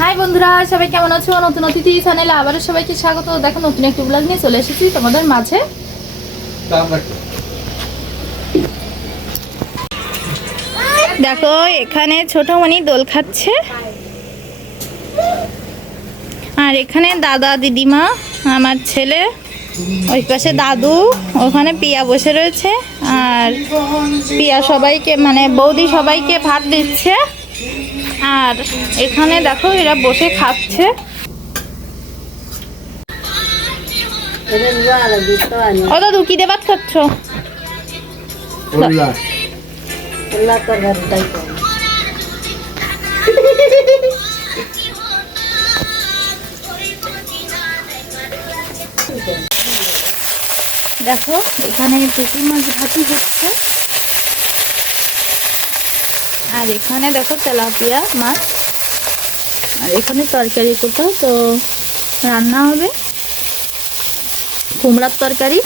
High বন্ধুরা, সবাই কেমন আছো? নতুন অতিথি চ্যানেলে আবারও সবাইকে স্বাগত। দেখো নতুন একটি ব্লগ নিয়ে চলে এসেছি তোমাদের মাঝে। দেখো এখানে ছোটমণি দোল খাচ্ছে, আর এখানে দাদা দিদিমা, আমার ছেলে, ওই পাশে দাদু, ওখানে পিয়া বসে রয়েছে। আর পিয়া সবাইকে মানে বৌদি সবাইকে ভাত দিচ্ছে। আর এখানে দেখো এরা বসে খাচ্ছে। ও দাদু কি দিয়ে ভাত খাচ্ছ? দেখো এখানে পুকুর মাছ ভাজি হচ্ছে, আর এখানে দেখো তেলাপিয়া মাছ, আর এখানে তরকারি কোথাও তো রান্না হবে, কুমড়ার তরকারি।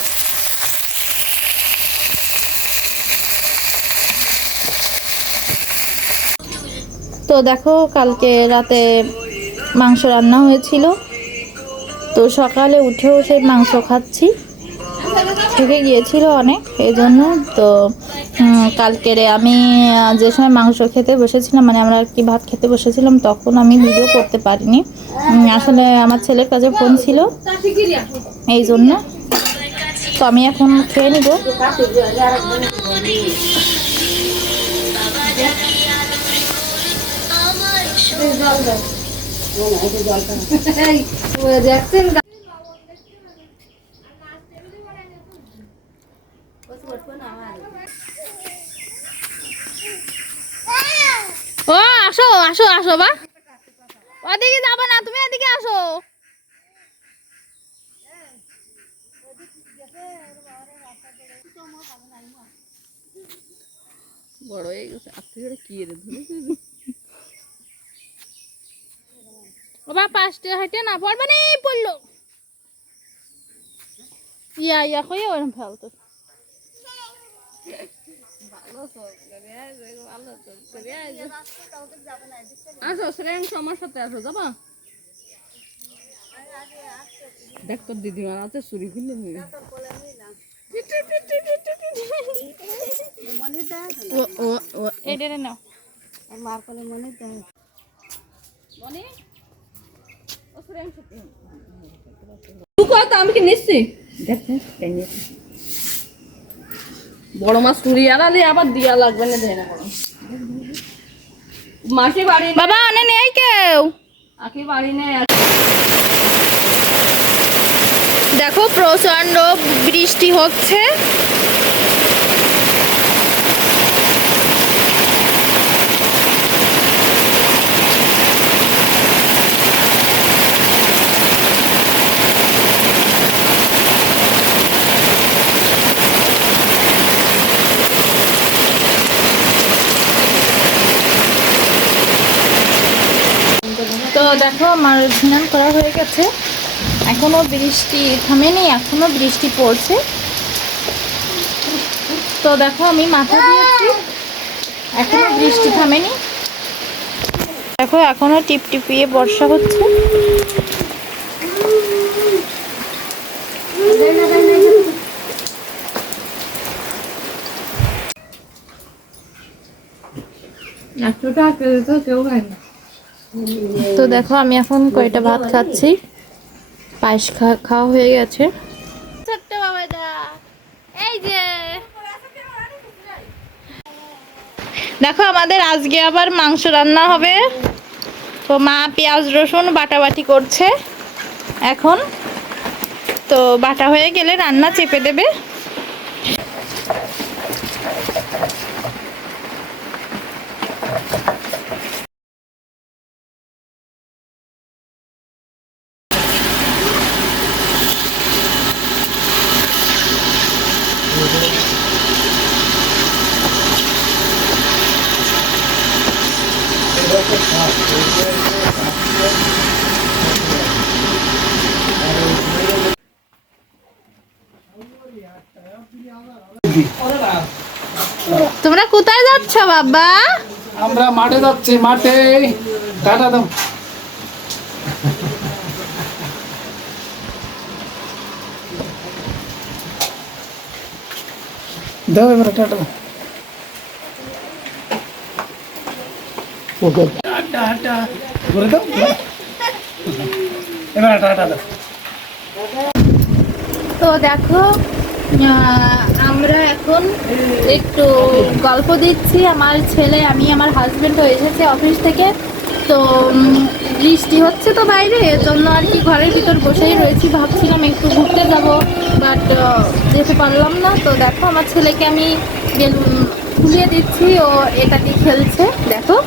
তো দেখো কালকে রাতে মাংস রান্না হয়েছিল, তো সকালে উঠেও সেই মাংস খাচ্ছি, থেকে গিয়েছিল অনেক, এই জন্য। তো কালকের আমি যে সময় মাংস খেতে বসেছিলাম, মানে আমরা আর কি ভাত খেতে বসেছিলাম, তখন আমি ভিডিও করতে পারিনি। আসলে আমার ছেলের কাছে ফোন ছিল, এই জন্য। তো আমি এখন খেয়ে নিব। ও আসো আসো আসো, বা ওদিকে যাবো না, তুমি এদিকে আসো। বড় হয়ে গেছে, আত্মীয় কি রে বাবা, পাঁচটা হাইটে না পড়বে না, পড়লো ইয়া ইয়া কই ওরম ফেলতো। আসো শ্রেয়াংশ আমার সাথে আসো, যাবা? দেখ তোর দিদিমার আছে চুরি খুললে এটা নাও মার কোলে মনে দেয় মনে ও শ্রেয়াংশ তো আমি কি নিচ্ছি দেখতে বড় মাছ চুরি আলালে আবার দিয়া লাগবে না, দেয় না বড় মাসি বাড়ি বাবা অনে নেই কেউ, আকি বাড়ি নেই। দেখো প্রচন্ড বৃষ্টি হচ্ছে, তো দেখো আমার স্নান করা হয়ে গেছে, এখনো বৃষ্টি থামেনি, এখনো বৃষ্টি পড়ছে। তো দেখো আমি মাথা দিয়েছি, এখনো বৃষ্টি থামেনি, দেখো এখনো টিপটিপিয়ে বর্ষা হচ্ছে। তো দেখো আমি এখন কয়টা ভাত খাচ্ছি, পায়েস খাওয়া হয়ে গেছে। ছোট্ট বাবাদা এই যে দেখো আমাদের আজকে আবার মাংস রান্না হবে। তো মা পেঁয়াজ রসুন বাটাবাটি করছে এখন, তো বাটা হয়ে গেলে রান্না চেপে দেবে। তোমরা কোথায় যাচ্ছ বাবা? আমরা মাঠে যাচ্ছি, মাঠে টাটা দাও। দাও এবার টাটা ওকে টাটা করে দাও এবার টাটা দাও। তো দেখো আমরা এখন একটু গল্প দিচ্ছি, আমার ছেলে, আমি, আমার হাজবেন্ডও এসেছে অফিস থেকে। তো বৃষ্টি হচ্ছে তো বাইরে, এর জন্য আর কি ঘরের ভিতর বসেই রয়েছি। ভাবছিলাম একটু ঘুরতে যাব, বাট যেতে পারলাম না। তো দেখো আমার ছেলেকে আমি বেলুন ফুলিয়ে দিচ্ছি, ও এটা দিয়ে খেলছে দেখো।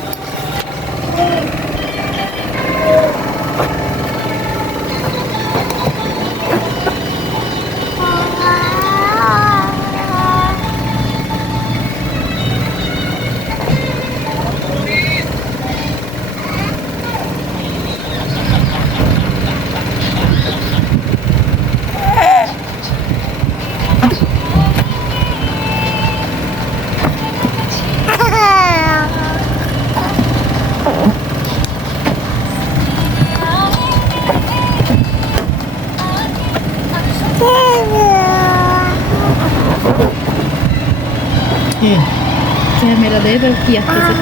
ক্যামেরা দে তো কি আসছে।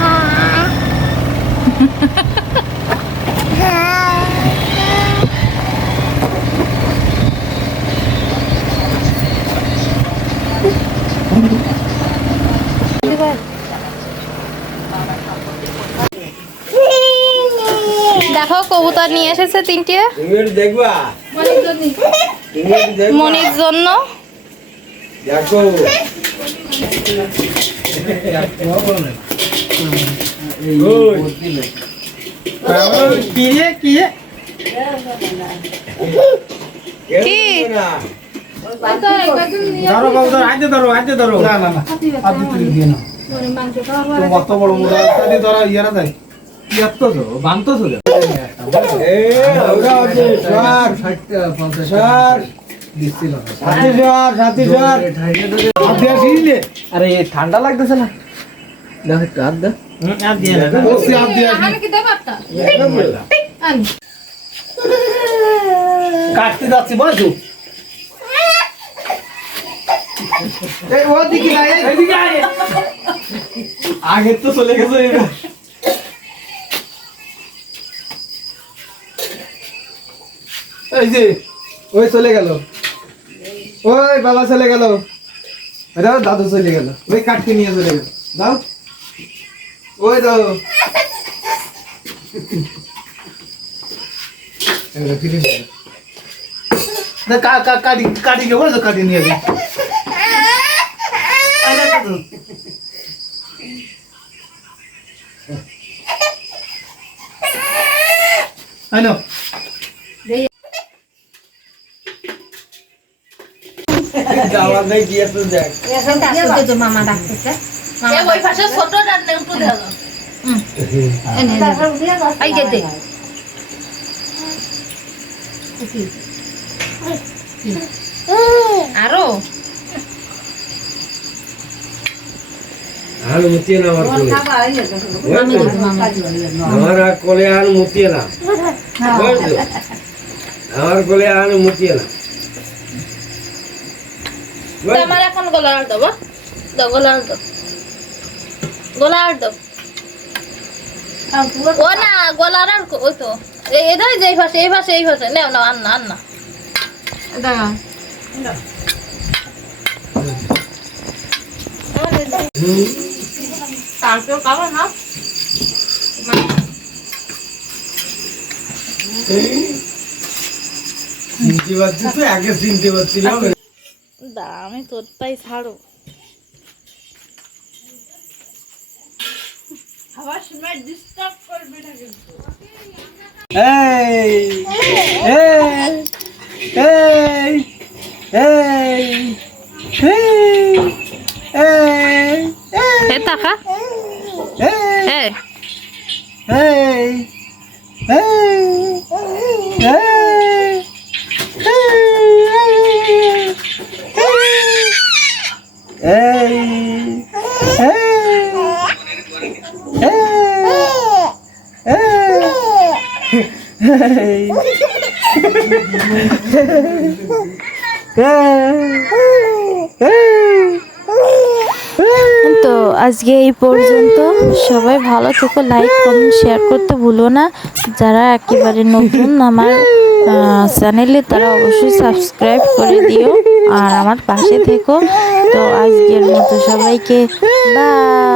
দেখো কবুতর নিয়ে এসেছে তিনটে দেখবা মনির জন্য। দেখো কি কি কি ধরো বাবু হাতে ধরো হাতে ধরো না না না আর ভিতরে দিয়ে না তো কত বড় মোড়া হাতে ধরা ইয়ারা যায় কি এত তো বানতো তো এ ওরা আছে স্যার স্যার দিছিল সাথী স্যার সাথী স্যার হাতে আসিলে আরে ঠান্ডা লাগতেছে না দেখো একটু হাত দাও আর দিয়ে না বসে হাত দিয়ে কাটতে যাচ্ছি বসু এই ওদিকে না এইদিকে আয় আগে তো চলে গেছে এই যে ওই চলে গেল ওই বাবা চলে গেল আরে দাদু চলে গেল ওই কাটকে নিয়ে চলে গেল দাও ওই দাও এগুলো ফিরে না কাটি কাটি কে বলছো কাটি নিয়ে যাও আনো যাওয়া নাই গিয়ে তো দেখ মামা ডাকতেছে ওই পাশে ছোট রান্না একটু দেবো। এই যেতে আরো আর মুতিয়ে না আমার কোলে আমার আর কোলে আর মুতিয়ে না বুঝছো? আমার কোলে আর মুতিয়ে না আমার এখন গলা আর দেবো, দাও গলা আর দাও, গলা আর দাও। ও না গলা আর ওই তো এদের যে এই ভাষা এই ভাষা এই ভাষা নেও না আন্না আন্না দাঁড়া তারপর খাবো না চিনতে পারছি তো আগে চিনতে পারছিলাম দা আমি তোর তাই ছাড়ো আবার সময় ডিস্টার্ব করবে না কিন্তু। এই এই এই এই এই এ টাকা এ এই তো আজকে এই পর্যন্ত। সবাই ভালো থেকো, লাইক কমেন্ট শেয়ার করতে ভুলো না। যারা একেবারে নতুন আমার চ্যানেলে তারা অবশ্যই সাবস্ক্রাইব করে দিও আর আমার পাশে থেকো। তো আজকের মতো সবাইকে বাই।